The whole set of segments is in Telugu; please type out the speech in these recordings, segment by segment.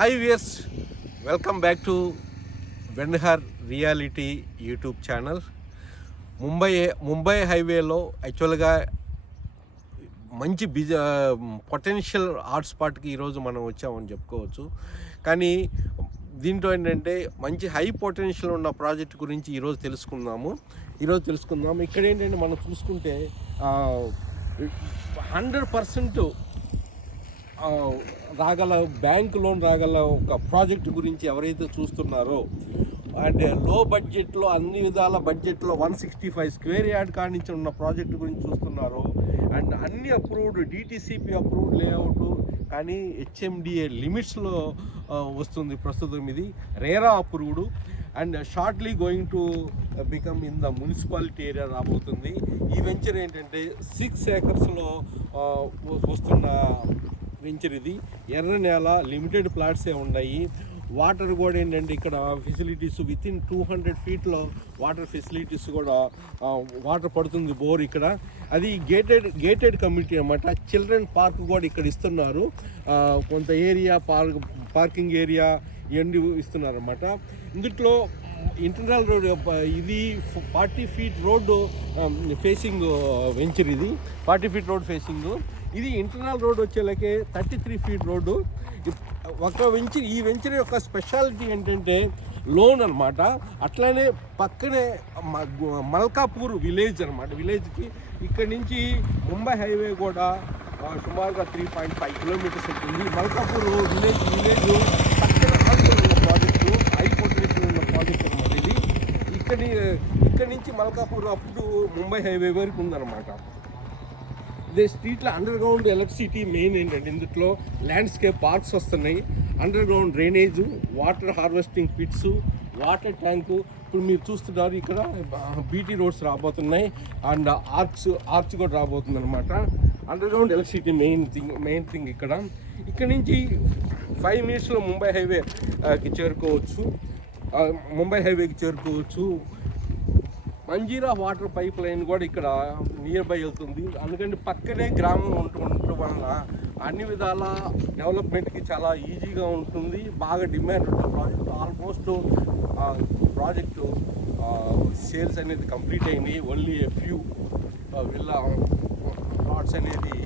Hi viewers, welcome back to Venhar reality YouTube channel. Mumbai హైవేలో యాక్చువల్గా మంచి పొటెన్షియల్ హాట్ స్పాట్కి ఈరోజు మనం వచ్చామని చెప్పుకోవచ్చు. కానీ దీంట్లో ఏంటంటే మంచి హై పొటెన్షియల్ ఉన్న ప్రాజెక్ట్ గురించి ఈరోజు తెలుసుకుందాము. ఇక్కడ ఏంటంటే మనం చూసుకుంటే 100% రాగల బ్యాంక్ లోన్ రాగల ఒక ప్రాజెక్ట్ గురించి ఎవరైతే చూస్తున్నారో, అండ్ లో బడ్జెట్లో అన్ని విధాల బడ్జెట్లో 165 స్క్వేర్ యార్డ్ కానించి ఉన్న ప్రాజెక్ట్ గురించి చూస్తున్నారో, అండ్ అన్ని అప్రూవ్డ్ డిటిసిపి అప్రూవ్డ్ లేఅవుట్, కానీ హెచ్ఎండిఏ లిమిట్స్లో వస్తుంది. ప్రస్తుతం ఇది RERA approved and shortly going to become in the municipality area రాబోతుంది. ఈ వెంచర్ ఏంటంటే 6 ఏకర్స్లో వస్తున్న వెంచర్ ఇది. ఎర్ర నేల, లిమిటెడ్ ప్లాట్సే ఉన్నాయి. వాటర్ కూడా ఏంటంటే ఇక్కడ ఫెసిలిటీస్ వితిన్ 200 ఫీట్లో వాటర్ ఫెసిలిటీస్ కూడా వాటర్ పడుతుంది, బోర్ ఇక్కడ. అది గేటెడ్ కమ్యూనిటీ అన్నమాట. చిల్డ్రన్ పార్క్ కూడా ఇక్కడ ఇస్తున్నారు. కొంత ఏరియా పార్కింగ్ ఏరియా ఇవన్నీ ఇస్తున్నారు అన్నమాట. ఇందులో ఇంటర్నల్ రోడ్, ఇది 40 ఫీట్ రోడ్డు ఫేసింగ్ వెంచర్. ఇది 40 ఫీట్ రోడ్ ఫేసింగ్. ఇది ఇంటర్నల్ రోడ్ వచ్చేలాకే 33 ఫీట్ రోడ్డు. ఈ వెంచర్ యొక్క స్పెషాలిటీ ఏంటంటే లోన్ అనమాట. అట్లానే పక్కనే మల్కాపూర్ విలేజ్ అనమాట. విలేజ్కి ఇక్కడి నుంచి ముంబై హైవే కూడా సుమారుగా 3.5 కిలోమీటర్స్ ఉంటుంది. మల్కాపూర్ విలేజ్ పక్కన ఉన్న ప్రాజెక్టు, హై పొటెన్షియల్ ఉన్న ప్రాజెక్ట్ అనమాట ఇది. ఇక్కడి నుంచి మల్కాపూర్ అప్పుడు ముంబై హైవే వరకు ఉందన్నమాట. ఇదే స్ట్రీట్లో అండర్ గ్రౌండ్ ఎలక్ట్రిసిటీ మెయిన్ ఏంటంటే ఇందులో ల్యాండ్స్కేప్ పార్క్స్ వస్తున్నాయి, underground drainage, water harvesting pits, water tank. ఇప్పుడు మీరు చూస్తున్నారు ఇక్కడ బీటీ రోడ్స్ రాబోతున్నాయి అండ్ ఆర్చ్ కూడా రాబోతుంది అనమాట. Underground electricity main thing ఇక్కడ నుంచి 5 మినిట్స్లో ముంబై హైవేకి చేరుకోవచ్చు. మంజీరా వాటర్ పైప్ లైన్ కూడా ఇక్కడ నియర్ బై వెళ్తుంది. అందుకని పక్కనే గ్రామం ఉండటం వలన అన్ని విధాల డెవలప్మెంట్కి చాలా ఈజీగా ఉంటుంది. బాగా డిమాండ్ ఉంటుంది ప్రాజెక్టు. ఆల్మోస్ట్ ప్రాజెక్టు సేల్స్ అనేది కంప్లీట్ అయినాయి. ఓన్లీ ఫ్యూ విల్లా ప్లాట్స్ అనేది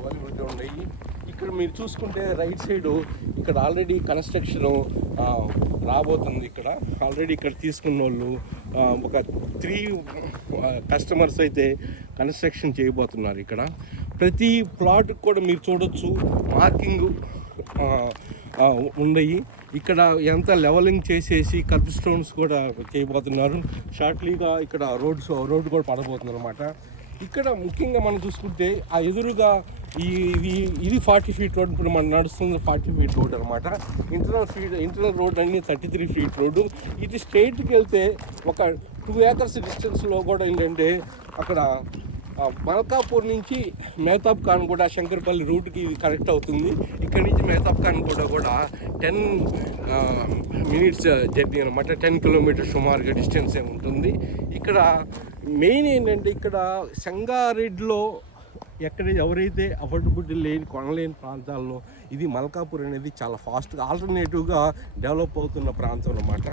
అవైలబిలిటీ ఉన్నాయి. ఇక్కడ మీరు చూసుకుంటే రైట్ సైడు ఇక్కడ ఆల్రెడీ కన్స్ట్రక్షన్ రాబోతుంది. ఇక్కడ తీసుకున్న వాళ్ళు ఒక 3 కస్టమర్స్ అయితే కన్స్ట్రక్షన్ చేయబోతున్నారు. ఇక్కడ ప్రతి ప్లాట్కి కూడా మీరు చూడొచ్చు మార్కింగ్ ఉన్నాయి. ఇక్కడ ఎంత లెవలింగ్ చేసేసి కర్బ్ స్టోన్స్ కూడా చేయబోతున్నారు. షార్ట్లీగా ఇక్కడ రోడ్ కూడా పడబోతున్నారు అనమాట. ఇక్కడ ముఖ్యంగా మనం చూసుకుంటే ఆ ఎదురుగా ఇది 40 ఫీట్ రోడ్. ఇప్పుడు మనం నడుస్తుంది 40 ఫీట్ రోడ్ అనమాట. ఇంటర్నల్ రోడ్ అన్ని 33 ఫీట్ రోడ్డు. ఇది స్ట్రైట్కి వెళ్తే ఒక 2 ఏకర్స్ డిస్టెన్స్లో కూడా ఏంటంటే అక్కడ మల్కాపూర్ నుంచి మేతాబ్ ఖాన్ కూడా శంకర్పల్లి రూట్కి కనెక్ట్ అవుతుంది. ఇక్కడి నుంచి మేతాబ్ ఖాన్ కూడా 10 మినిట్స్ జర్నీ అనమాట. 10 కిలోమీటర్స్ సుమారుగా డిస్టెన్స్ ఉంటుంది. ఇక్కడ మెయిన్ ఏంటంటే ఇక్కడ సంగారెడ్డిలో ఎవరైతే అఫోర్డబిలిటీ కొనలేని ప్రాంతాల్లో ఇది మల్కాపూర్ అనేది చాలా ఫాస్ట్గా ఆల్టర్నేటివ్గా డెవలప్ అవుతున్న ప్రాంతం అన్నమాట.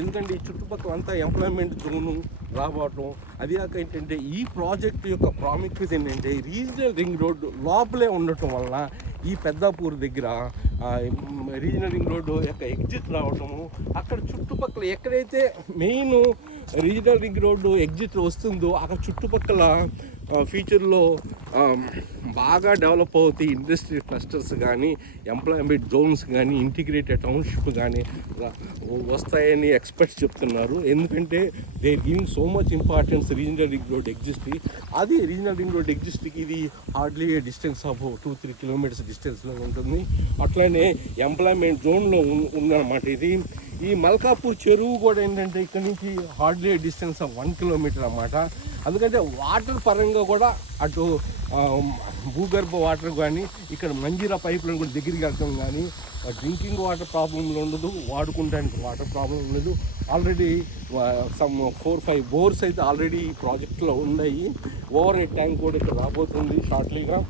ఎందుకంటే ఈ చుట్టుపక్కల అంతా ఎంప్లాయ్మెంట్ జోను రాబోవటం, అది కాక ఏంటంటే ఈ ప్రాజెక్ట్ యొక్క ప్రాముఖ్యత ఏంటంటే రీజనల్ రింగ్ రోడ్డు లోపలే ఉండటం వలన ఈ పెద్దాపూర్ దగ్గర రీజనల్ రింగ్ రోడ్డు యొక్క ఎగ్జిట్ రావటము, అక్కడ చుట్టుపక్కల ఎక్కడైతే main regional ring road exit వస్తుందో అక్కడ చుట్టుపక్కల ఫ్యూచర్లో బాగా డెవలప్ అవుతాయి. ఇండస్ట్రీ క్లస్టర్స్ కానీ, ఎంప్లాయ్మెంట్ జోన్స్ కానీ, ఇంటిగ్రేటెడ్ టౌన్షిప్ కానీ వస్తాయని ఎక్స్పర్ట్స్ చెప్తున్నారు. ఎందుకంటే they giving so much importance regional ring road ఎగ్జిస్ట్కి. అది రీజనల్ రింగ్ రోడ్ ఎగ్జిస్ట్కి ఇది హార్డ్లీ డిస్టెన్స్ ఆఫ్ 2-3 కిలోమీటర్స్ డిస్టెన్స్లో ఉంటుంది. అట్లనే ఎంప్లాయ్మెంట్ జోన్లో ఉందన్నమాట ఇది. ఈ మల్కాపూర్ చెరువు కూడా ఏంటంటే ఇక్కడ నుంచి హార్డ్లీ డిస్టెన్స్ ఆఫ్ 1 కిలోమీటర్ అన్నమాట. అందుకంటే వాటర్ పరంగా కూడా అటు భూగర్భ వాటర్ కానీ, ఇక్కడ మంజీరా పైపులను కూడా దగ్గరికి వెళ్తాం కానీ డ్రింకింగ్ వాటర్ ప్రాబ్లంలో ఉండదు, వాడుకుంటానికి వాటర్ ప్రాబ్లం ఉండదు. ఆల్రెడీ సమ్ 4-5 బోర్స్ అయితే ఆల్రెడీ ఈ ప్రాజెక్ట్లో ఉన్నాయి. ఓవర్ హెడ్ ట్యాంక్ కూడా ఇక్కడ రాబోతుంది షార్ట్లీగా.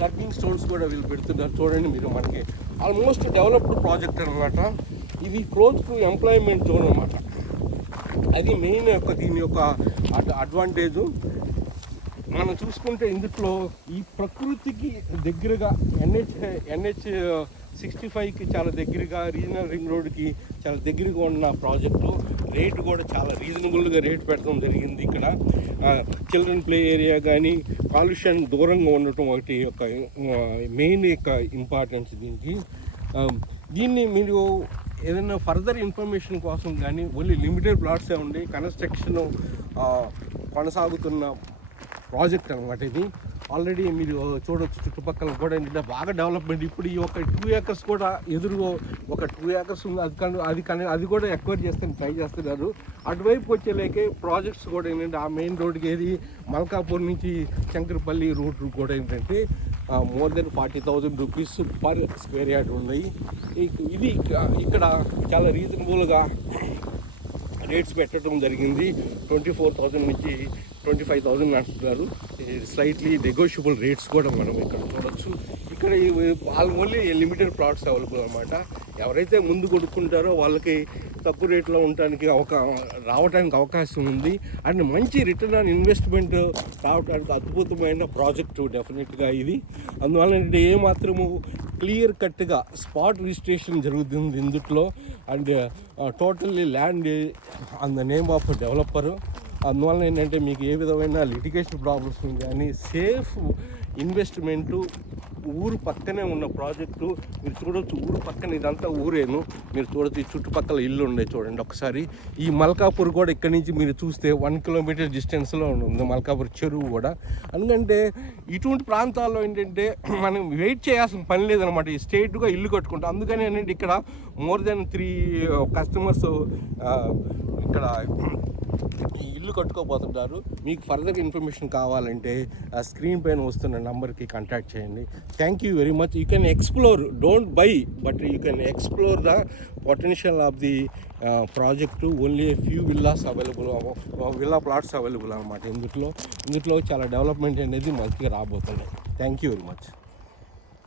కర్బింగ్ స్టోన్స్ కూడా వీళ్ళు పెడుతున్నారు. చూడండి మీరు, మనకి ఆల్మోస్ట్ డెవలప్డ్ ప్రాజెక్ట్ అనమాట. ఇది క్లోజ్ టు ఎంప్లాయ్మెంట్ జోన్ అనమాట. అది మెయిన్ యొక్క దీని యొక్క అడ్వాంటేజు. మనం చూసుకుంటే ఇందులో ఈ ప్రకృతికి దగ్గరగా ఎన్హెచ్ 65కి చాలా దగ్గరగా, రీజనల్ రింగ్ రోడ్కి చాలా దగ్గరగా ఉన్న ప్రాజెక్టు. రేటు కూడా చాలా రీజనబుల్గా రేట్ పెట్టడం జరిగింది. ఇక్కడ చిల్డ్రన్ ప్లే ఏరియా కానీ కాలుష్యం దూరంగా ఉండటం ఒకటి యొక్క మెయిన్ యొక్క ఇంపార్టెన్స్ దీనికి. దీన్ని మీరు ఏదైనా ఫర్దర్ ఇన్ఫర్మేషన్ కోసం కానీ ఓన్లీ లిమిటెడ్ ప్లాట్సే ఉండి కన్స్ట్రక్షన్ కొనసాగుతున్న ప్రాజెక్ట్ అనమాట ఇది. ఆల్రెడీ మీరు చూడవచ్చు చుట్టుపక్కల కూడా ఏంటంటే బాగా డెవలప్మెంట్. ఇప్పుడు ఈ ఒక 2 acres కూడా ఎదురుగా ఒక 2 acres ఉంది. అది కూడా ఎక్వైర్ చేస్తాను ట్రై చేస్తున్నారు. అటువైపు వచ్చేలేకే ప్రాజెక్ట్స్ కూడా ఏంటంటే ఆ మెయిన్ రోడ్కి ఏది మల్కాపూర్ నుంచి శంకరపల్లి రూట్ కూడా ఏంటంటే more than 40,000 rupees per square yard ఉన్నాయి. ఇది ఇక్కడ చాలా రీజనబుల్గా రేట్స్ పెట్టడం జరిగింది. 24,000 నుంచి 25,000 అంటున్నారు. స్లైట్లీ నెగోషియబుల్ రేట్స్ కూడా మనం ఇక్కడ చూడవచ్చు. ఇక్కడ ఓన్లీ లిమిటెడ్ ప్లాట్స్ అవైలబుల్ అనమాట. ఎవరైతే ముందు కొనుక్కుంటారో వాళ్ళకి తక్కువ రేట్లో రావడానికి అవకాశం ఉంది. అండ్ మంచి రిటర్న్ ఆన్ ఇన్వెస్ట్మెంట్ రావడానికి అద్భుతమైన ప్రాజెక్టు డెఫినెట్గా ఇది. అందువల్ల ఏంటంటే ఏమాత్రము క్లియర్ కట్గా స్పాట్ రిజిస్ట్రేషన్ జరుగుతుంది ఇందులో. And totally land on the name of developer. అందువల్ల ఏంటంటే మీకు ఏ విధమైన లిటిగేషన్ ప్రాబ్లమ్స్ కానీ సేఫ్ ఇన్వెస్ట్మెంటు. ఊరు పక్కనే ఉన్న ప్రాజెక్టు మీరు చూడవచ్చు. ఊరు పక్కన ఇదంతా ఊరేను. మీరు చూడవచ్చు ఈ చుట్టుపక్కల ఇల్లు ఉన్నాయి చూడండి ఒకసారి. ఈ మల్కాపూర్ కూడా ఇక్కడి నుంచి మీరు చూస్తే 1 kilometer డిస్టెన్స్లో ఉంది మల్కాపూర్ చెరువు కూడా. ఎందుకంటే ఇటువంటి ప్రాంతాల్లో ఏంటంటే మనం వెయిట్ చేయాల్సిన పని లేదనమాట. ఈ స్ట్రేట్గా ఇల్లు కట్టుకుంటాం. అందుకని ఏంటంటే ఇక్కడ మోర్ దెన్ 3 కస్టమర్స్ ఇక్కడ ఈ ఇల్లు కట్టుకోబోతుంటారు. మీకు ఫర్దర్ ఇన్ఫర్మేషన్ కావాలంటే ఆ స్క్రీన్ పైన వస్తున్న నెంబర్కి కాంటాక్ట్ చేయండి. Thank you very much. You can explore, don't by, but you can explore the potential of the project. Only few villa plots available అనమాట. ఇందులో చాలా డెవలప్మెంట్ అనేది మంచిగా రాబోతున్నాయి. Thank you very much.